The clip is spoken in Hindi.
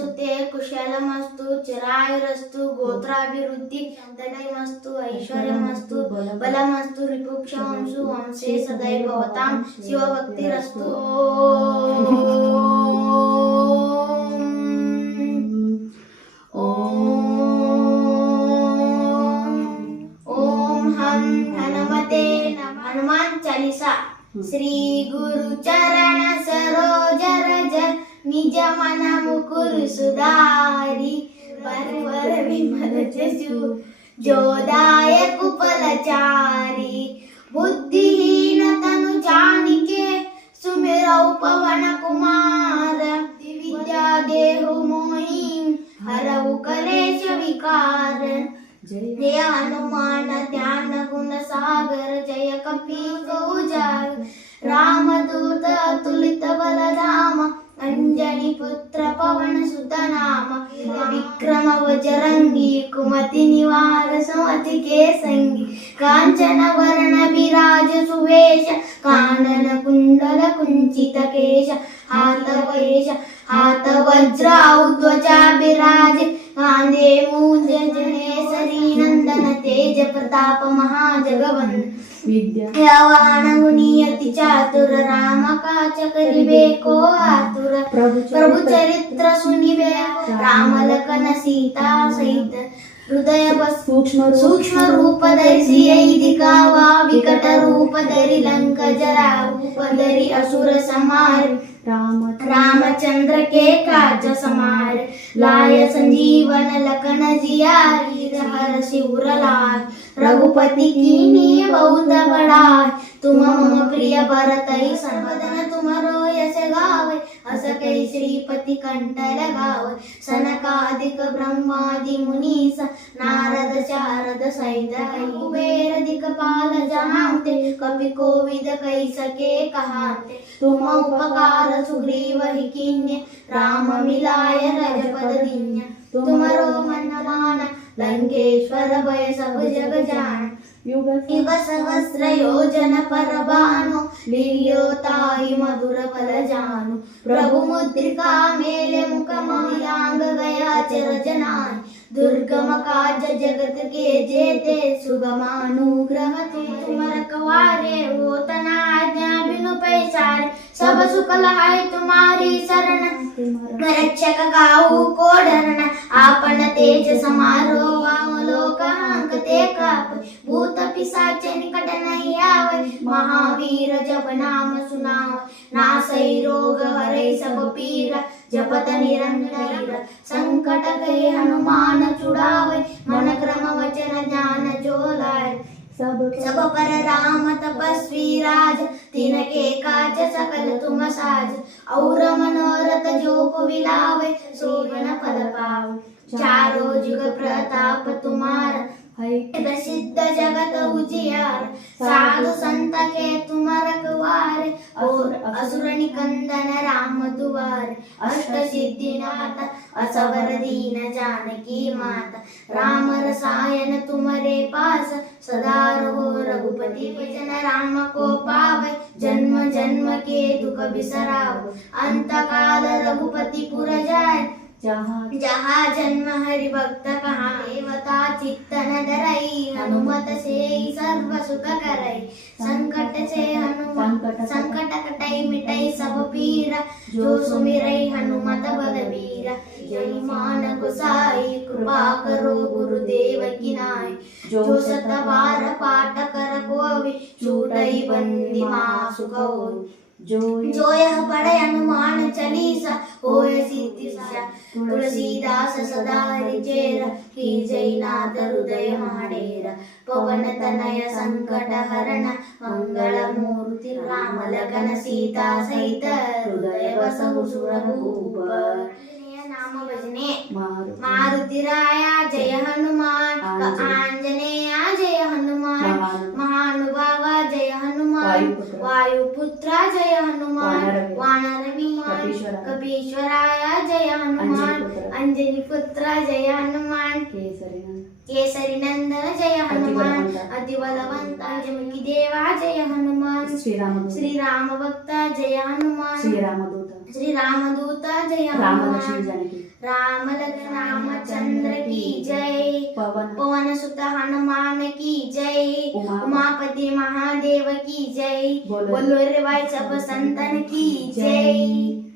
सुते कुशलमस्तु चिरायुरस्तु गोत्राभिवृद्धि तदैमस्तु ऐश्वर्यमस्तु बलमस्तु रिपुक्षमंसु वंशे सदैव भवतां शिवभक्तिरस्तु। ओम हम हनुमते नमः। हनुमान चालीसा। श्री गुरु चरण सरोज रज निज मन मुकुर सुधारी वर विमल जसु जो दायक फलचारी बुद्धिहीन तनु जानिके सुमिरौ पवन कुमार विद्या देहु मोहि हरऊ कलेश विकार। जय हनुमान ध्यान गुण सागर जय कपीस उजागर रामदूत अतुलित बलधाम अंजनी पुत्र पवन सुत नाम विक्रम बजरंगी कुमति निवार सुमति के संगी कांचन वर्ण विराज सुवेश कानन कुंडल कुंचित केश हाथ वज्र ध्वजा विराज कांधे मूंज जनेसरी नंदन तेज प्रताप महाजगवंदन विद्यावान गुणी अति चातुर राम काज करिबे को आतुर प्रभु चरित्र सुनिबे राम लखन सीता सहित हृदय बस सूक्ष्म रूप धरि सियहि दिखावा विकट रूप धरि लंक जरावा रूप धरि असुर संहार रामचंद्र के काज समार लाय संजीवन लखन जियारि हर शिवर लाय रघुपति कीन्ही बहुत बड़ाई तुम मम प्रिय भरतहि संबदन तुमरो यश गावै अस कहि श्रीपति कंठ लगावै सनकादिक ब्रह्मादि मुनीस नारद शारद सहित कुबेर दिक्पाल जहांते कपि कोविद कहि सके कहाते तुम उपकार सुग्रीव ही कीन्य राम मिलाय रजपद दीन्य तुमरो मन माना लंकेश्वर भय सब जग जान युग सहस्र योजन पर भानु लील्योताहि मधुर फल जानु प्रभु मुद्रिका मेले मुख महियांग गया चर जनान दुर्गम काज जगत के जेते सुगम अनुग्रह तुम रखवारे हो तना आज्ञा बिनु पैसारे सब सुख लहाय तुम्हारी शरण रक्षक काहू को डरना आपन तेज समारो लोक हांकते काप भूत पिशाच निकट नहीं आवे महावीर जब नाम सुनावे नासै रोग हरै सब पीरा जपत निरंतर संकट गए हनुमान छुड़ावे मन क्रम वचन ज्ञान जो लाए सब पर राम तपस्वी राज तिनके काज सकल तुम साज और मनोरथ जो को विलावे सोवन फल पावे चारों जुग प्रताप तुम्हारा प्रसिद्ध जगत उजियार साधु संत के तुम रखवारे और असुर निकंदन राम दुआरे अष्ट सिद्धिनाथ असवर दीन जानकी माता राम रसायन तुम्हारे पास सदा रहो रघुपति भजन राम को पावे जन्म जन्म के दुख बिसराव अंत काल रघुपति पुर जाए जहाँ जन्म हरि भक्त कहाँ देवता चित्त न डरई हनुमत से सर्व सुख करई संकट से हनुमत संकट कटई मिटई सब पीरा जो सुमिरई हनुमत बलबीरा जय मान गुसाई कृपा करो गुरुदेव की नाई जो सत बार पाठ कर कोवि छूटई बंदी मासु गौरी जो यह पढ़े हनुमान चालीसा होय सिद्धि तुलसीदास सदा हरिचेरा कीजै नाथ हृदय माडेरा पवन तनय संकट हरण मंगल मूर्ति राम लखन सीता सहित हृदय बसहु सुरभूप नाम भजने मारुतिराया जय हनुमान आंजनेया जय हनुमान महानुभावा जय हनुमान वायुपुत्रा जय हनुमान वानर विमान कपीश्वराया जय हनुमान अंजनी पुत्रा जय हनुमान केसरी नंदन जय हनुमान अति बलवंत जमकी देवा जय हनुमान श्री राम भक्ता जय हनुमान श्री रामदूत जय राम हनुमान लक्ष्मण जानकी राम लक्ष्मण रामचंद्र की जय पवन पवन सुत हनुमान की जय उमापति महादेव की जय बोलो बोलो रे भाई सब संतन की जय।